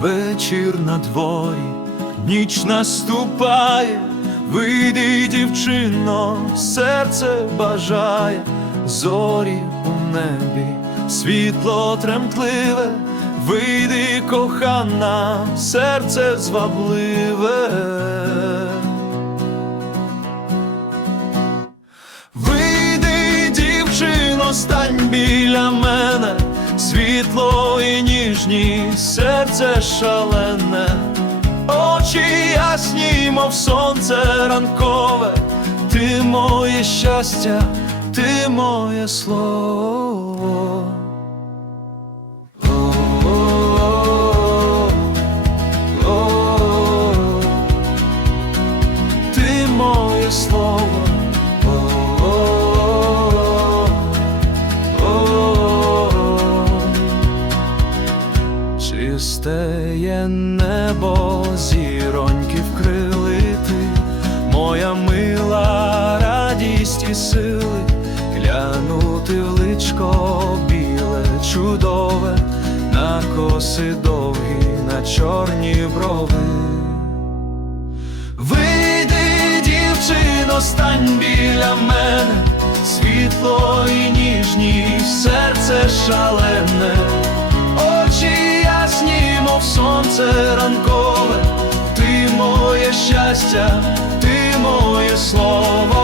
вечір на дворі, ніч наступає, вийди, дівчино, серце бажає, зорі у небі, світло тремтливе, вийди, кохана, серце звабливе. І серце шалене, очі ясні, мов сонце ранкове, ти моє щастя, ти моє слово. Чистеє небо, зіроньки вкрили ти, моя мила радість і сили, глянути в личко біле, чудове, на коси довгі, на чорні брови. Вийди, дівчино, стань біля мене, світло і ніжність, серце шалене, щастя, ти моє слово,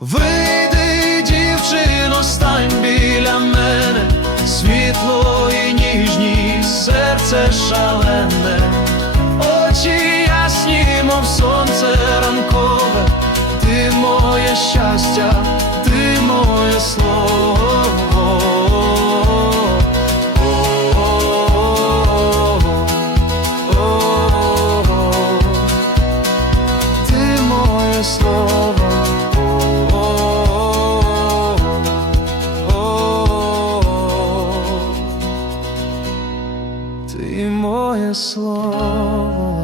Вийди, дівчино, стань біля мене, світло і ніжність, серце шалене, очі ясні, мов сонце ранкове, ти моє щастя, ти моє слово. Ти моє слово. слово.